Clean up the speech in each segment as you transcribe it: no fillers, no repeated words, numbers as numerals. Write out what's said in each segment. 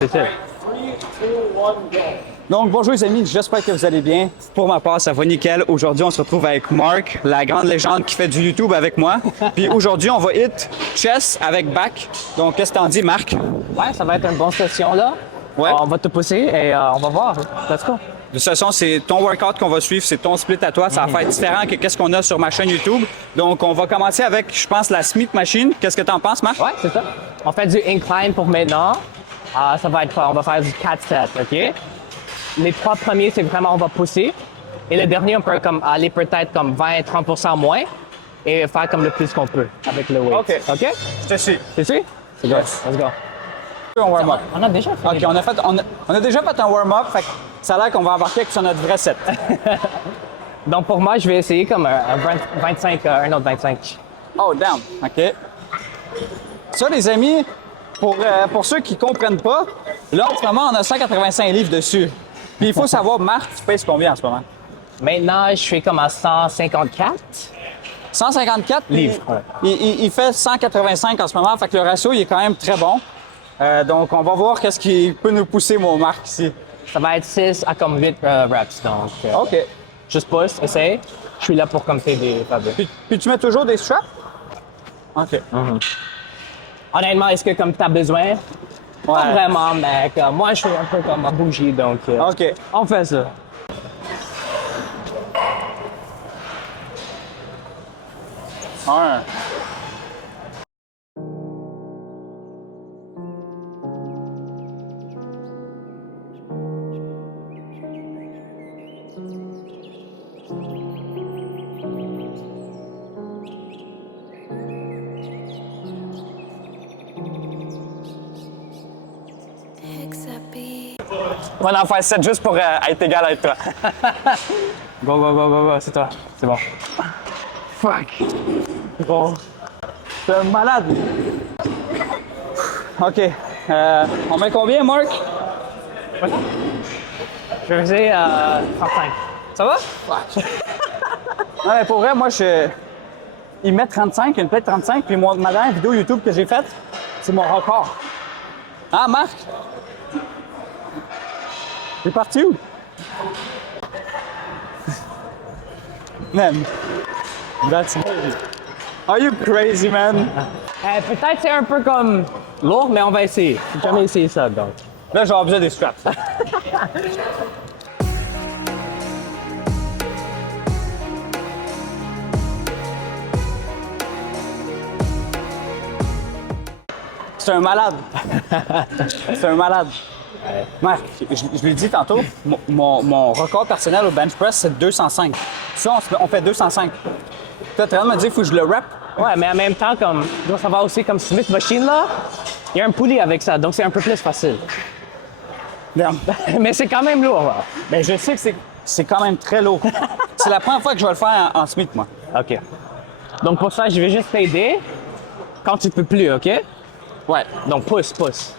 C'est ça. Donc, bonjour les amis, j'espère que vous allez bien. Pour ma part, ça va nickel. Aujourd'hui, on se retrouve avec Mark, la grande légende qui fait du YouTube avec moi. Puis aujourd'hui, on va hit chess avec back. Donc, qu'est-ce que t'en dis, Mark? Ouais, ça va être une bonne session là. Ouais. On va te pousser et on va voir. Let's go. De toute façon, c'est ton workout qu'on va suivre, c'est ton split à toi. Ça va faire différent que qu'est-ce qu'on a sur ma chaîne YouTube. Donc, on va commencer avec, je pense, la Smith Machine. Qu'est-ce que t'en penses, Mark? Ouais, c'est ça. On fait du incline pour maintenant. Ça va être, on va faire du 4-7, OK? Les trois premiers, c'est vraiment on va pousser. Et le dernier, on peut comme aller peut-être comme 20-30% moins et faire comme le plus qu'on peut avec le weight. OK. OK? Je te suis. T'es sûr? C'est good. Yes. Let's go. On warm-up. On a déjà fait. OK, on a déjà fait un warm-up, fait que ça a l'air qu'on va embarquer sur notre vrai set. Donc pour moi, je vais essayer comme un 25, un autre 25. Oh, damn. OK. Ça, les amis, pour ceux qui ne comprennent pas, là, en ce moment, on a 185 livres dessus. Puis il faut savoir, Marc, tu pèses combien en ce moment? Maintenant, je suis comme à 154. 154 Livres, ouais. Il fait 185 en ce moment, fait que le ratio, il est quand même très bon. Donc, on va voir qu'est-ce qui peut nous pousser, mon Marc, ici. Ça va être 6 à comme 8 reps. Donc, OK. juste pousse, essaye. Je suis là pour comme t'aider, Fabien. Puis tu mets toujours des straps? OK. Honnêtement, est-ce que comme tu as besoin? Pas vraiment, mais comme, moi, je suis un peu comme à bouger, donc OK. on fait ça. Un. On va en faire 7 juste pour être égal avec toi. Go, go, go, go, go, c'est toi. C'est bon. Fuck. Bon. C'est un malade. OK. On met combien, Marc? Je vais essayer 35. Ça va? Non, mais pour vrai, moi, il met 35, une plaie de 35, puis ma dernière vidéo YouTube que j'ai faite, c'est mon record. Ah, Marc? T'es parti où? Man, that's heavy. Are you crazy, man? Peut-être c'est un peu comme lourd, mais on va essayer. J'ai jamais essayé ça, donc. Là, j'ai besoin des straps. C'est un malade. C'est un malade. Marc, je l'ai dit tantôt, mon record personnel au bench press, c'est 205. Ça, on fait 205. Tu es en train de me dire qu'il faut que je le rep? Ouais, mais en même temps, comme, tu dois savoir aussi, comme Smith Machine, là, il y a un poulie avec ça, donc c'est un peu plus facile. Damn. Mais c'est quand même lourd, là. Ben, je sais que c'est quand même très lourd. C'est la première fois que je vais le faire en Smith, moi. OK. Donc pour ça, je vais juste t'aider quand tu peux plus, OK? Ouais. Donc pousse, pousse.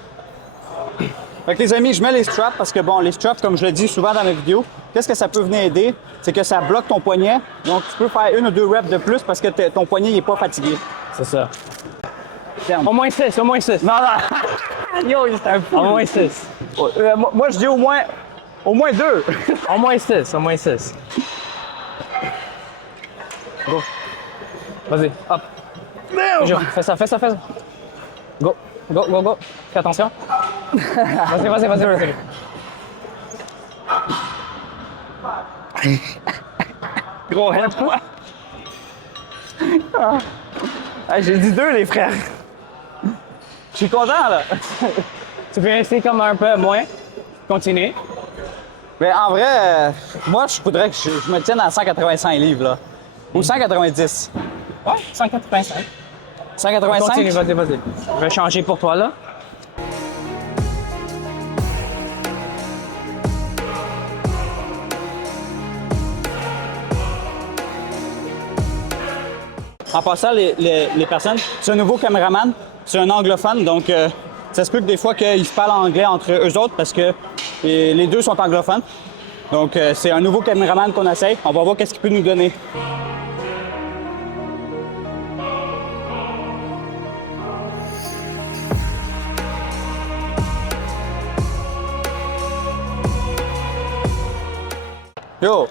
Fait que les amis, je mets les straps parce que bon, les straps, comme je le dis souvent dans mes vidéos, qu'est-ce que ça peut venir aider? C'est que ça bloque ton poignet. Donc tu peux faire 1 ou 2 reps de plus parce que ton poignet n'est pas fatigué. C'est ça. Ferme. Au moins 6, au moins 6. Non, non! Yo, c'est un fou! Au moins 6. Moi, je dis au moins 2. Au moins 6, au moins 6. Go. Vas-y, hop. Toujours. Fais ça, fais ça, fais ça. Go, go, go, go. Fais attention. Vas-y, vas-y, vas-y, vas-y. Gros head, moi. Ah, j'ai dit 2, les frères. Je suis content, là. Tu peux essayer comme un peu moins. Continue. Mais en vrai, moi, je voudrais que je me tienne à 185 livres, là. Ou 190. Ouais, 185. 185? Continue, vas-y, vas-y. Je vais changer pour toi, là. En passant, les personnes, c'est un nouveau caméraman, c'est un anglophone, donc ça se peut que des fois qu'ils se parlent anglais entre eux autres parce que les deux sont anglophones. Donc c'est un nouveau caméraman qu'on essaye. On va voir qu'est-ce qu'il peut nous donner. Yo,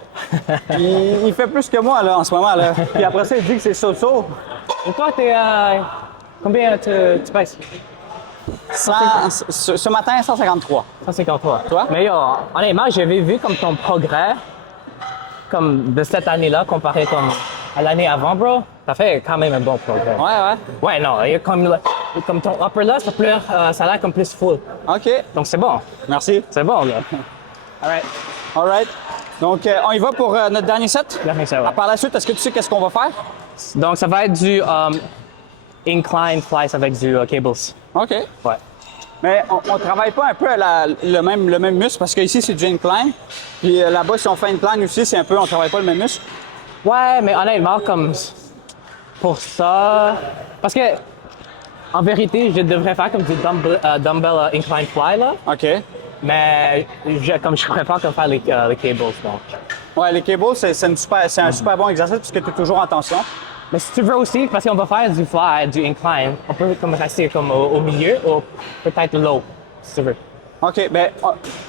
il fait plus que moi là en ce moment là. Puis après ça, il dit que c'est so-so. Et toi, combien tu pèses? Ce matin, 153. 153. Toi? Mais yo, honnêtement, j'avais vu comme ton progrès comme de cette année-là comparé comme à l'année avant, bro. T'as fait quand même un bon progrès. Ouais. Ouais, non, il y a comme ton upper là, ça a l'air comme plus full. OK. Donc c'est bon. Merci. C'est bon, là. All right. All right. Donc, on y va pour notre dernier set? Dernier set, ouais. Par la suite, est-ce que tu sais qu'est-ce qu'on va faire? Donc ça va être du incline flies avec du cables. OK. Ouais. Mais on travaille pas un peu le même muscle parce qu'ici, c'est du incline. Puis là-bas, si on fait incline aussi, c'est un peu, on travaille pas le même muscle. Ouais, mais honnêtement, comme pour ça, parce que en vérité, je devrais faire comme du dumbbell incline fly là, OK. mais comme je préfère comme faire les cables. Donc. Ouais, les cables, c'est un super bon exercice puisque tu es toujours en tension. Mais si tu veux aussi, parce qu'on va faire du fly, du incline, on peut comme rester comme au milieu ou peut-être low, si tu veux. OK. Ben,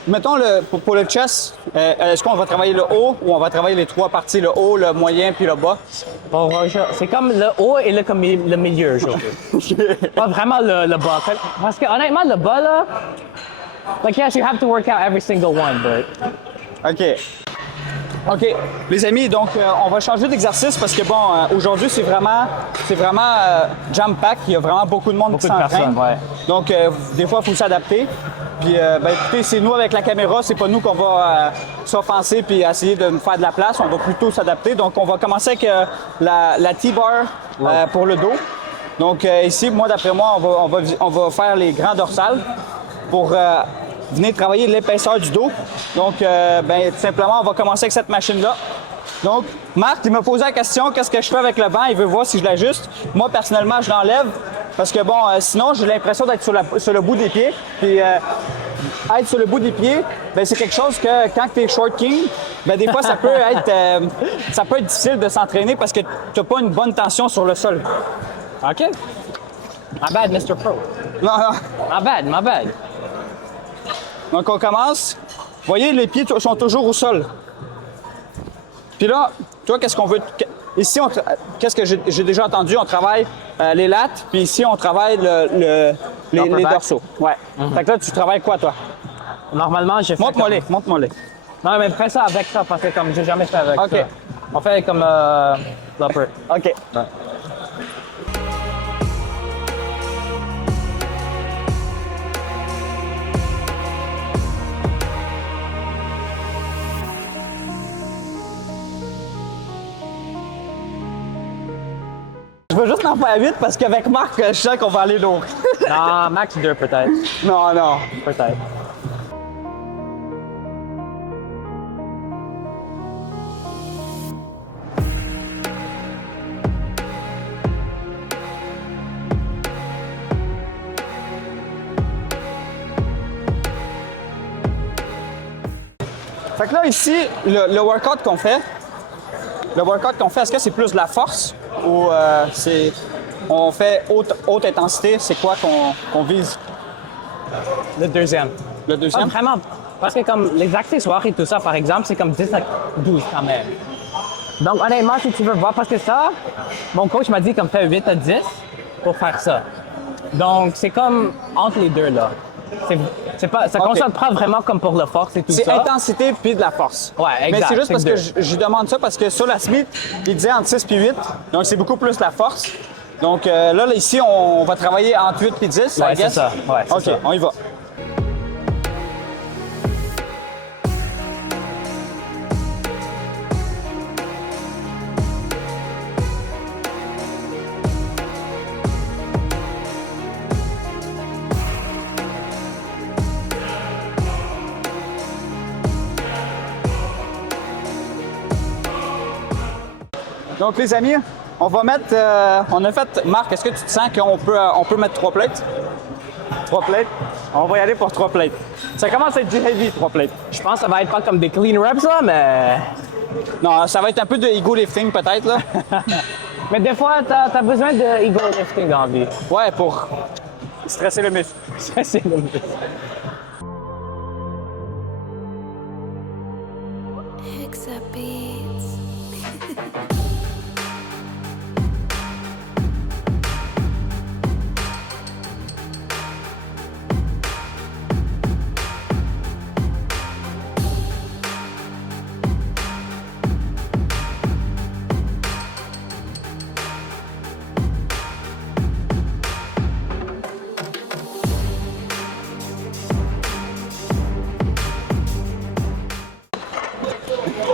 mettons pour le chest, est-ce qu'on va travailler le haut ou on va travailler les trois parties, le haut, le moyen puis le bas? Bon, c'est comme le haut et le milieu, je trouve. Pas vraiment le bas. Parce que honnêtement, le bas là, like yes, you have to work out every single one, but. OK. OK. Les amis, donc on va changer d'exercice parce que bon, aujourd'hui c'est vraiment jam-pack. Il y a vraiment beaucoup de monde qui s'entraîne. Ouais. Donc des fois, il faut s'adapter. Puis ben, écoutez, c'est nous avec la caméra, c'est pas nous qu'on va s'offenser puis essayer de nous faire de la place. On va plutôt s'adapter. Donc on va commencer avec la T-bar pour le dos. Donc ici, moi d'après moi, on va faire les grands dorsales pour venez travailler l'épaisseur du dos. Donc, ben, tout simplement, on va commencer avec cette machine-là. Donc, Marc, il m'a posé la question, qu'est-ce que je fais avec le banc? Il veut voir si je l'ajuste. Moi, personnellement, je l'enlève parce que, bon, sinon, j'ai l'impression d'être sur le bout des pieds. Puis, être sur le bout des pieds, ben, c'est quelque chose que, quand tu es short king, ben, des fois, ça peut être difficile de s'entraîner parce que tu n'as pas une bonne tension sur le sol. OK. My bad, Mr. Pro. Non. My bad. Donc, on commence. Vous voyez, les pieds sont toujours au sol. Puis là, toi, qu'est-ce qu'on veut? Ici, qu'est-ce que j'ai déjà entendu? On travaille les lattes, puis ici, on travaille les dorsaux. Ouais. Fait que là, tu travailles quoi, toi? Normalement, je fais. Montre-moi les. Non, mais fais ça avec ça, parce que comme j'ai jamais fait avec OK. ça. On fait comme l'upper. OK. Ouais. Je veux juste en faire vite parce qu'avec Marc, je sens qu'on va aller lourd. Non, max 2 peut-être. Non. Peut-être. Fait que là, ici, le workout qu'on fait, est-ce que c'est plus de la force ou on fait haute intensité? C'est quoi qu'on vise? Le deuxième. Le deuxième? Ah, vraiment. Parce que comme les accessoires et tout ça, par exemple, c'est comme 10 à 12 quand même. Donc honnêtement, si tu veux voir, parce que ça, mon coach m'a dit comme fait 8 à 10 pour faire ça. Donc c'est comme entre les deux là. Ça concentre pas vraiment comme pour la force et tout ça. C'est intensité puis de la force. Ouais, exact. Mais c'est juste parce deux. que je demande ça parce que sur la Smith, il disait entre 6 puis 8. Donc c'est beaucoup plus la force. Donc là, ici, on va travailler entre 8 puis 10. Ouais, c'est ça. Ouais, c'est OK, ça. on y va. Donc, les amis, on va mettre. On a fait. Marc, est-ce que tu te sens qu'on peut mettre 3 plates? 3 plates? On va y aller pour 3 plates. Ça commence à être du heavy, 3 plates. Je pense que ça va être pas comme des clean reps là, mais. Non, ça va être un peu de ego lifting peut-être, là. Mais des fois, t'as besoin de ego lifting dans la vie. Ouais, pour stresser le muscle. Ça, c'est le mieux. Here except beats.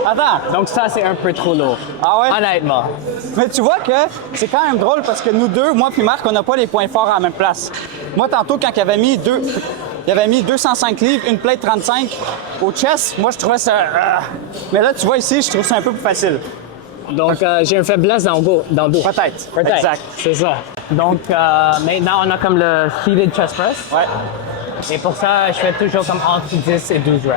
Attends. Donc ça, c'est un peu trop lourd. Ah ouais? Honnêtement. Mais tu vois que c'est quand même drôle parce que nous deux, moi puis Marc, on n'a pas les points forts à la même place. Moi, tantôt, quand il avait mis 205 livres, une plate 35 au chest, moi, je trouvais ça... Mais là, tu vois ici, je trouve ça un peu plus facile. Donc, j'ai une faiblesse dans le dos. Peut-être. Peut-être. Exact. C'est ça. Donc, maintenant, on a comme le seated chest press. Ouais. Et pour ça, je fais toujours comme entre 10 et 12 reps.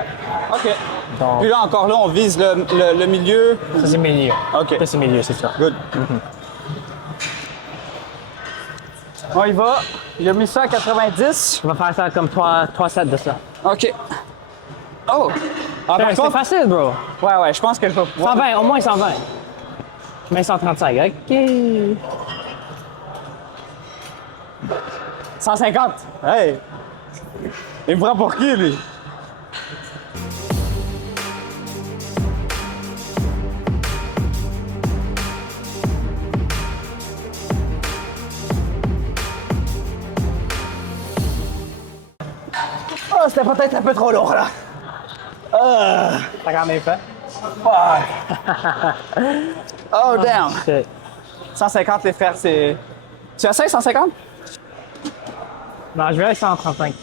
OK. Donc- Puis là, encore là, on vise le milieu. Ça, c'est milieu. OK. Ça, c'est milieu, c'est ça. Good. On y va. Il a mis ça à 90. On va faire ça comme 3 sets de ça. OK. Oh! Ah, par C'est contre, facile, bro. ouais, je pense que je vais pouvoir... 120, au moins 120. Je mets 135, OK. 150. Hey! Il me prend pour qui, lui? Oh, c'était peut-être un peu trop lourd, là. T'as quand même fait? Oh, damn! Shit. 150 les fers, c'est... Tu as 150? Non, je vais avec 135.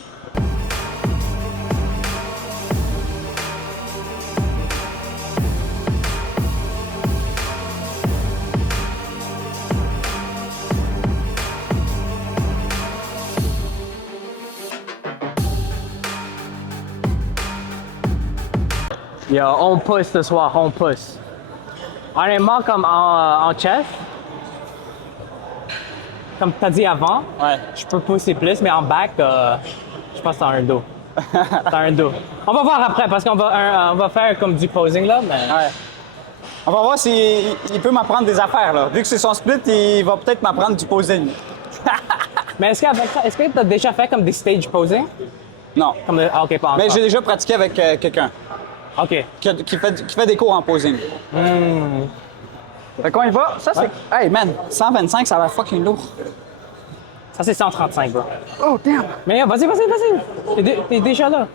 Yo, on pousse ce soir, on pousse. Honnêtement, comme en chest, comme tu as dit avant, Ouais. je peux pousser plus, mais en back, je pense que t'as un dos. T'as un dos. On va voir après, parce qu'on va, on va faire comme du posing là, mais... Ouais. On va voir s'il il peut m'apprendre des affaires, là. Vu que c'est son split, il va peut-être m'apprendre du posing. Mais est-ce que tu as déjà fait comme des stage posing? Non. Comme ah, ok, pas encore. Mais j'ai déjà pratiqué avec quelqu'un Ok. qui fait des cours en posing. Fait qu'on y va. Ça, c'est... Ouais. Hey, man, 125, ça a l'air fucking lourd. Ça, c'est 135, bro. Oh, damn! Mais vas-y. T'es déjà là.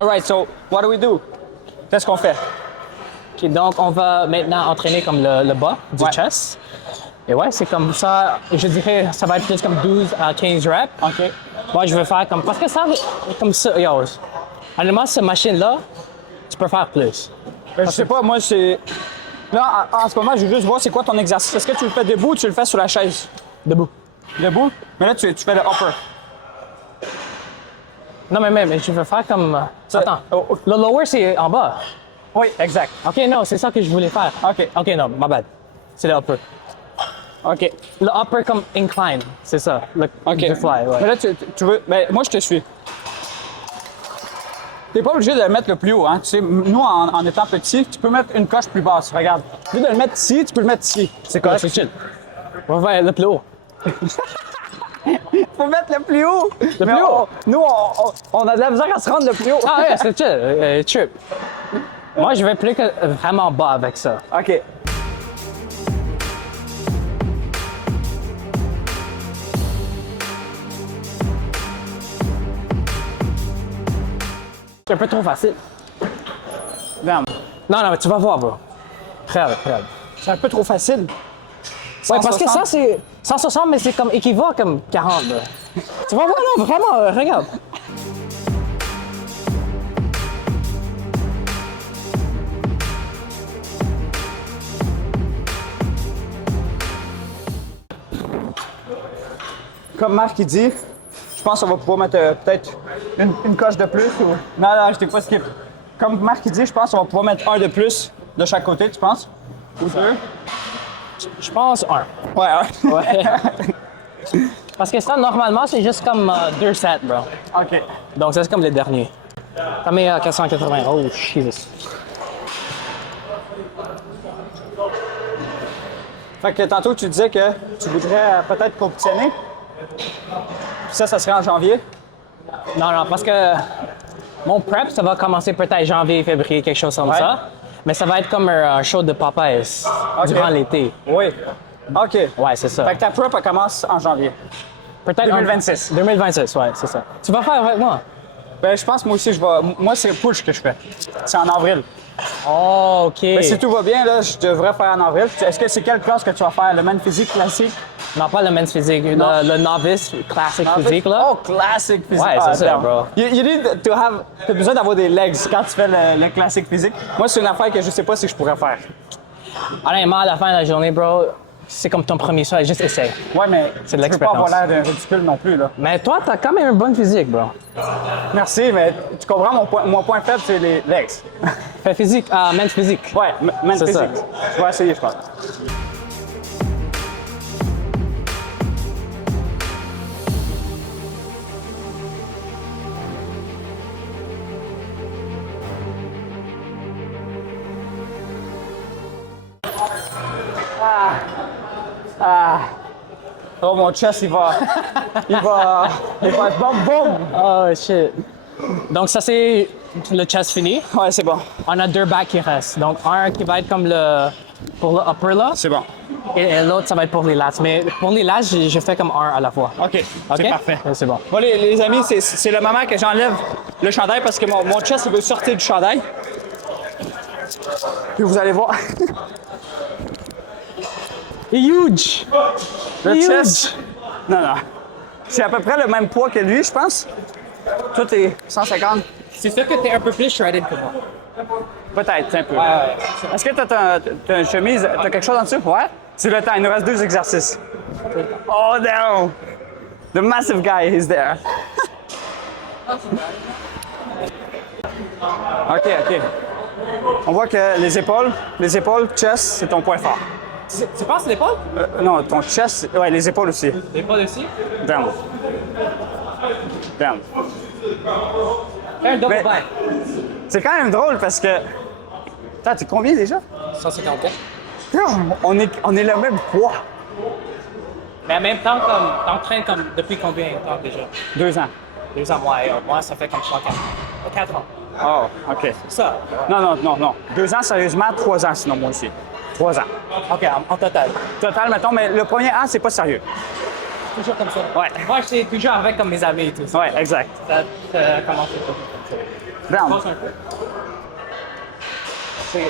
All right, so, what do we do? Qu'est-ce qu'on fait? Ok, donc, on va maintenant entraîner comme le bas du Ouais. chest. Et ouais, c'est comme ça, je dirais, ça va être plus comme 12 à 15 reps. OK. Moi, je vais faire comme... Parce que ça, comme ça, yo, honnêtement, cette machine-là, tu peux faire plus. Je sais pas, moi, c'est... Là, en ce moment, je veux juste voir c'est quoi ton exercice. Est-ce que tu le fais debout ou tu le fais sur la chaise? Debout. Debout? Mais là, tu fais le upper. Non, mais je veux faire comme... Ça- Attends, oh, oh. le lower, c'est en bas. Oui, exact. OK, non, c'est ça que je voulais faire. OK. OK, non, my bad. C'est le upper. OK. Le upper comme incline, c'est ça. Le OK. du fly, ouais. Mais là, tu veux... Ben, moi, je te suis. T'es pas obligé de le mettre le plus haut, hein. Tu sais, nous, en étant petit, tu peux mettre une coche plus basse. Regarde. Au lieu de le mettre ici, tu peux le mettre ici. C'est Ouais, correct. c'est chill. On va faire le plus haut. Faut mettre le plus haut. Le plus haut? Nous, on a de la misère à se rendre le plus haut. Ah ouais, c'est chill. Trip. Moi, je vais plus que vraiment bas avec ça. OK. C'est un peu trop facile. Damn. Non, mais tu vas voir, bro. Regarde. C'est un peu trop facile. Ouais, parce que 160. ça, c'est 160, mais c'est comme équivaut comme 40, là. Tu vas voir, non, vraiment, regarde. Comme Marc il dit, je pense qu'on va pouvoir mettre peut-être une coche de plus ou... Non, je t'ai pas skip. Comme Marc il dit, je pense qu'on va pouvoir mettre un de plus de chaque côté, tu penses? Ou deux? Je pense un. Ouais, ouais. Ouais. Parce que ça, normalement, c'est juste comme 2 sets, bro. OK. Donc, ça, c'est comme les derniers. T'as mis 480. Oh, Jesus. Fait que tantôt, tu disais que tu voudrais peut-être compétitionner. Puis ça serait en janvier. Non, non, parce que mon prep, ça va commencer peut-être janvier, février, quelque chose comme Ouais. ça. Mais ça va être comme un show de Popeyes durant l'été. Oui. OK. Ouais, c'est ça. Fait que ta prep, elle commence en janvier. Peut-être 2026. 2026, ouais, c'est ça. Tu vas faire avec moi? Ben, je pense moi aussi, moi, c'est push que je fais. C'est en avril. Oh, OK. Ben, si tout va bien, là, je devrais faire en avril. Est-ce que c'est quelle classe que tu vas faire? Le man physique classique? Non, pas le men's physique, le novice classique physique, là. Oh, classique physique. Ouais, c'est ça, damn. bro. You need to have... T'as besoin d'avoir des legs quand tu fais le classique physique. Moi, c'est une affaire que je sais pas si je pourrais faire. Honnêtement, à la fin de la journée, bro, c'est comme ton premier choix, juste essaye. Ouais, mais C'est de je veux pas avoir l'expérience. l'air d'un ridicule non plus, là. Mais toi, t'as quand même une bonne physique, bro. Merci, mais tu comprends, mon point faible, c'est les legs. Fais physique, men's physique. Ouais, man C'est ça. physique. Je vais essayer, je pense. Oh, mon chest, il va être boum, boum. Oh, shit. Donc, ça, c'est le chest fini. Ouais, c'est bon. On a 2 backs qui restent. Donc, un qui va être comme pour le upper, là. C'est bon. Et l'autre, ça va être pour les lats. Mais pour les lats, je fais comme un à la fois. OK, OK? c'est parfait. Ouais, c'est bon. Bon, les amis, c'est le moment que j'enlève le chandail parce que mon chest, il veut sortir du chandail. Puis vous allez voir. Huge! Le Huge! chest. Non, non. C'est à peu près le même poids que lui, je pense. Toi, t'es 150. C'est sûr que t'es un peu plus shredded que moi. Peut-être, un peu. Ouais. Est-ce que t'as une chemise, t'as quelque chose en dessous? Ouais. C'est le temps, il nous reste 2 exercices. Oh no! The massive guy is there. OK. On voit que les épaules, chest, c'est ton point fort. Tu penses l'épaule? Non, ton chest, ouais, les épaules aussi. L'épaule aussi? Down. Down. Fais un double Mais- back. C'est quand même drôle parce que. Attends, t'es combien déjà? 154. On est le même poids. Mais en même temps, comme, t'entraînes comme depuis combien de temps déjà? 2 ans. 2 ans, moi, ça fait comme 4 ans. Oh, OK. Ça? Non. 2 ans, sérieusement, 3 ans sinon, moi aussi. 3 ans. OK, en total. Total, mettons, mais le premier an, c'est pas sérieux. Toujours comme ça? Ouais. Moi, j'étais toujours avec comme mes amis et tout ça. Ouais, exact. Ça commence toujours comme ça. Down. Pense un peu.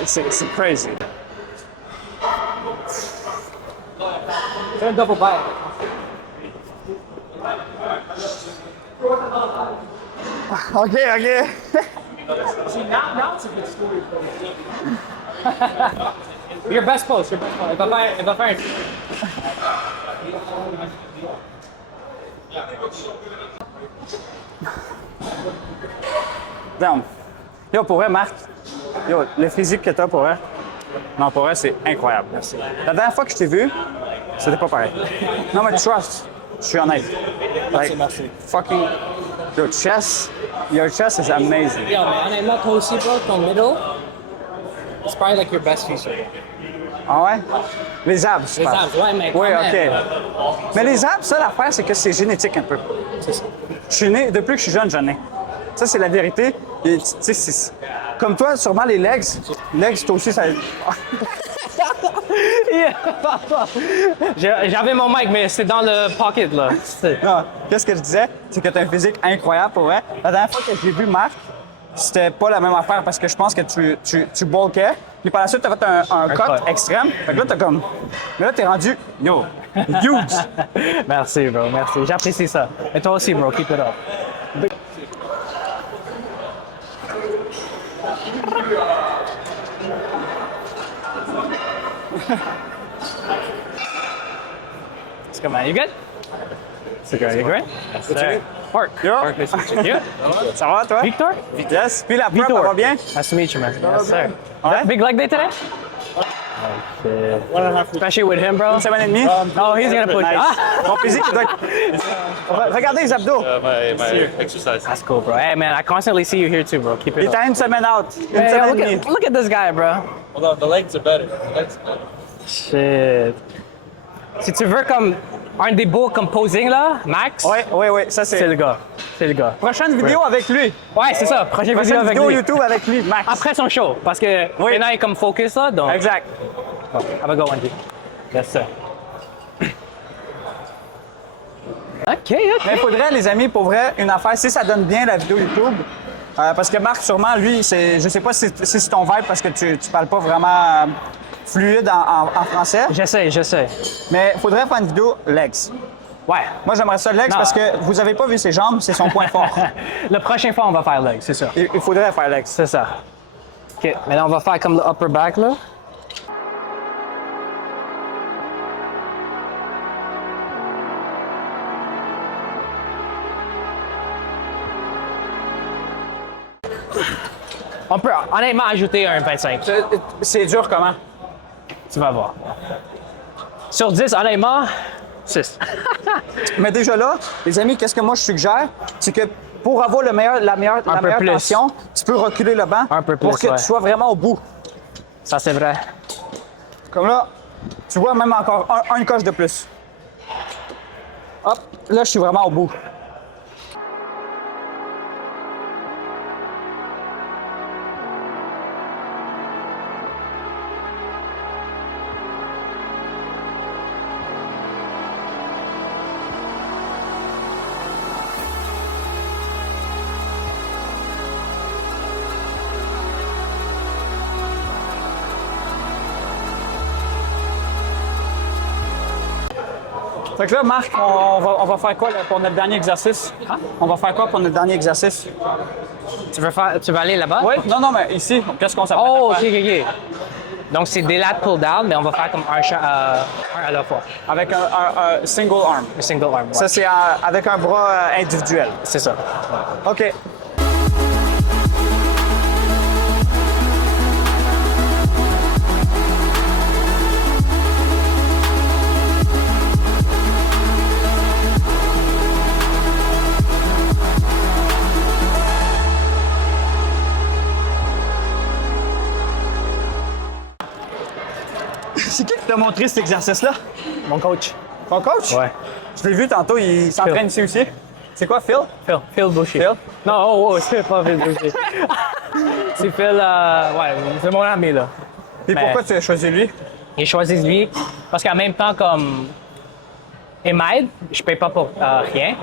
C'est crazy. Fais un double back. OK. Your best pose, your best pose. Il va faire un... Down. Yo, pour vrai, Marc, yo, le physique que t'as pour vrai, non, pour vrai, c'est incroyable. Merci. La dernière fois que je t'ai vu, c'était pas pareil. Non, mais trust, je suis honnête. Merci. Fucking, your chest is amazing. Yo, mais honnêtement, toi aussi, bro, ton middle, it's probably like your best feature. Ah ouais? Les abs, je Les pense. abs, ouais, mais quand Oui, même. OK. Mais les abs, ça, l'affaire, c'est que c'est génétique un peu. C'est ça. Je suis né, depuis que je suis jeune, j'en ai. Ça, c'est la vérité. Et, tu sais, comme toi, sûrement les legs, toi aussi, ça... J'avais mon mic, mais c'est dans le pocket, là. Non, qu'est-ce que je disais? C'est que tu as un physique incroyable pour vrai. La dernière fois que j'ai vu Marc, c'était pas la même affaire parce que je pense que tu bulkais. Puis par la suite, tu as fait un cut cut. extrême. Fait que là, t'as comme. Mais là, t'es rendu. Yo! Huge! Merci, bro, merci. J'apprécie ça. Et toi aussi, bro, keep it up. It's good, man. You good? C'est good. You good? Yes, sir. Mark. Yo! Mark, nice to meet you. Ça va, toi? Victor? Yes. Puis la prep, Victor. ça va bien? Nice to meet you, man. Yes, sir. Ouais? Big leg day today? Especially with him, bro. Une semaine et demie? Oh, he's gonna push. Nice. Ah! Ton physique, il doit être... Regardez les abdos. My exercise. That's cool, bro. Hey, man, I constantly see you here too, bro. Keep Il it est up. à une semaine out. Une Hey, semaine et demie. look at this guy, bro. Hold on, the legs are better. The legs are better. Shit. Si tu veux comme un des beaux comme posing là, Max, Oui, ça c'est c'est... le gars. C'est le gars. Prochaine vidéo avec lui. Ouais, c'est ça. Prochaine vidéo Prochaine avec vidéo lui. YouTube avec lui, Max. Après son show, parce que maintenant il est comme focus là, donc. Exact. Have a good one, G. Yes, sir. OK. Mais il faudrait, les amis, pour vrai, une affaire, si ça donne bien la vidéo YouTube, parce que Marc, sûrement, lui, je sais pas si c'est ton vibe parce que tu parles pas vraiment fluide en français, J'essaie. mais il faudrait faire une vidéo legs. Ouais. Moi, j'aimerais ça legs Non. parce que vous avez pas vu ses jambes, c'est son point fort. La prochaine fois, on va faire leg, c'est ça. Il faudrait faire legs. C'est ça. OK. Maintenant, on va faire comme le upper back, là. On peut honnêtement ajouter un 25. C'est dur comment? Tu vas voir. Sur 10, honnêtement, 6. Mais déjà là, les amis, qu'est-ce que moi je suggère? C'est que pour avoir la meilleure plus. tension, tu peux reculer le banc Un peu plus, pour que ouais. tu sois vraiment au bout. Ça, c'est vrai. Comme là, tu vois même encore une coche de plus. Hop, là, je suis vraiment au bout. Fait que là, Marc, on va faire quoi là, pour notre dernier exercice? On va faire quoi pour notre dernier exercice? Tu veux aller là-bas? Oui, non, mais ici, qu'est-ce qu'on s'apprête Oh, à OK, faire? OK. Donc, c'est des lats pull-down, mais on va faire comme un à la fois. Avec un single arm. Un single arm, ouais. Ça, c'est avec un bras individuel. C'est ça. OK. C'est qui t'a montré cet exercice-là? Mon coach. Ton coach? Ouais. Je l'ai vu tantôt, il s'entraîne ici aussi. C'est quoi, Phil? Phil Boucher. Phil? Non, c'est pas Phil Boucher. C'est Phil, ouais, c'est mon ami, là. Et Mais- pourquoi tu as choisi lui? Ils choisissent lui parce qu'en même temps, comme il m'aide, je paye pas pour rien.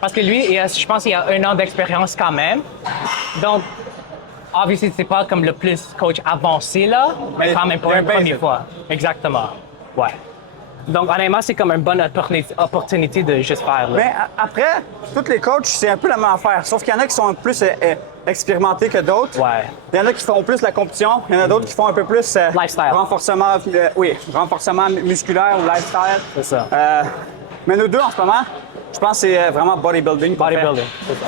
Parce que lui, je pense qu'il a 1 an d'expérience quand même. Donc, obviously, c'est pas comme le plus coach avancé là, mais Mais quand même pour il y a une un première basic. fois. Exactement. Ouais. Donc, honnêtement, c'est comme une bonne opportunité de juste faire. Là. Ben, après, tous les coachs, c'est un peu la même affaire. Sauf qu'il y en a qui sont plus expérimentés que d'autres. Ouais. Il y en a qui font plus la compétition. Il y en a d'autres qui font un peu plus Lifestyle. renforcement musculaire ou lifestyle. C'est ça. Mais nous deux, en ce moment, je pense que c'est vraiment bodybuilding. qu'on fait. Bodybuilding, c'est ça.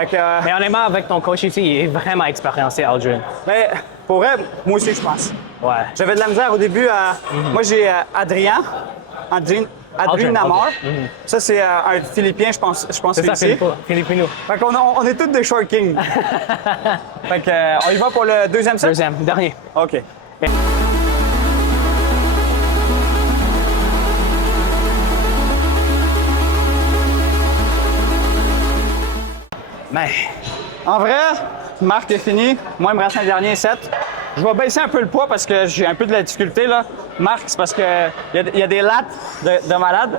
Fait que, Mais honnêtement, avec ton coach ici, il est vraiment expériencé, Aldrin. mais pour vrai, moi aussi, je pense. Ouais. J'avais de la misère au début. Moi, j'ai Adrien Aldrin, Namor. Aldrin. Ça, c'est un Philippien, je pense C'est ça, ici. Filipino. Fait qu'on on est tous des short kings. Fait que, on y va pour le deuxième set? Deuxième, dernier. OK. Mais, En vrai, Marc est fini. Moi, il me reste un dernier set. Je vais baisser un peu le poids parce que j'ai un peu de la difficulté, là. Marc, c'est parce que il y a des lattes de malade.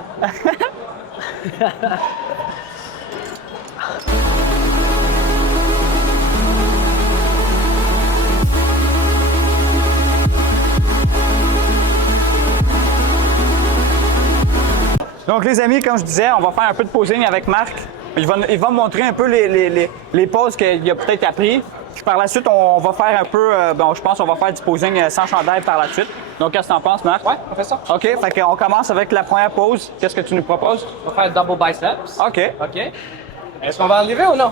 Donc, les amis, comme je disais, on va faire un peu de posing avec Marc. Il va me montrer un peu les poses qu'il a peut-être appris. Puis par la suite, on va faire un peu, je pense qu'on va faire du posing sans chandail par la suite. Donc, qu'est-ce que t'en penses, Marc? ouais, on fait ça. OK, fait qu'on commence avec la première pose. Qu'est-ce que tu nous proposes? On va faire double biceps. OK. OK. Est-ce qu'on va enlever ou non?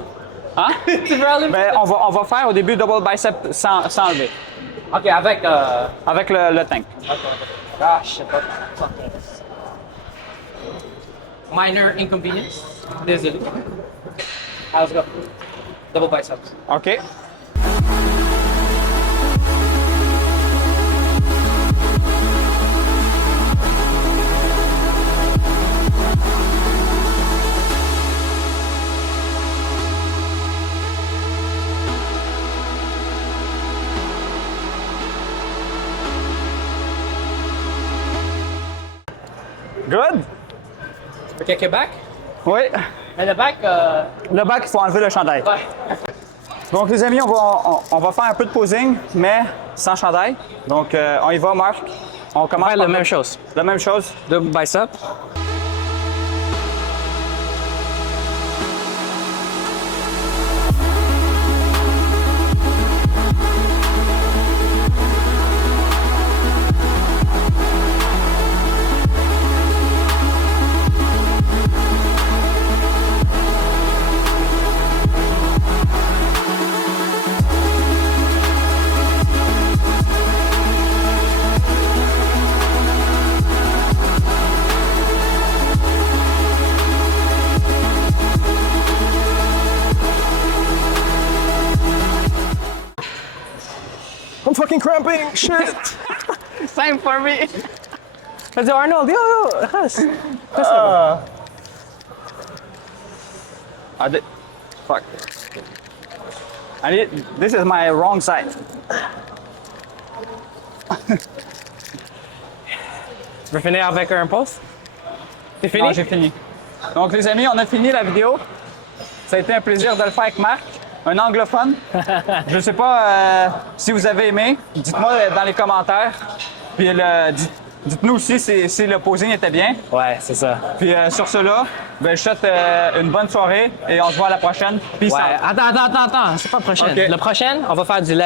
Hein? Tu veux enlever? Ben, on va faire au début double bicep sans enlever. OK, avec... avec le tank. Ah, je sais pas. Minor inconvenience. Désolé. Let's go. Double biceps. OK. Good? OK, back. Oui. Mais le back, Le bac, il faut enlever le chandail. ouais. Donc, les amis, on va faire un peu de posing, mais sans chandail. Donc, on y va, Marc. On commence Faire par la même chose. La même chose. Double bicep. I'm fucking cramping. Shit. Same for me. Let's do Arnold. Yo, reste. Fuck. This is my wrong side. Tu veux finir avec un pulse? C'est fini? Non, j'ai fini. Donc, les amis, on a fini la vidéo. Ça a été un plaisir de le faire avec Marc, un anglophone. Je ne sais pas si vous avez aimé. Dites-moi dans les commentaires. Puis dites-nous aussi si le posing était bien. Ouais, c'est ça. Puis sur cela, ben, je souhaite une bonne soirée et on se voit à la prochaine. Peace Ouais. out. Attends. C'est pas le prochain. Ok. Le prochain, on va faire du leg.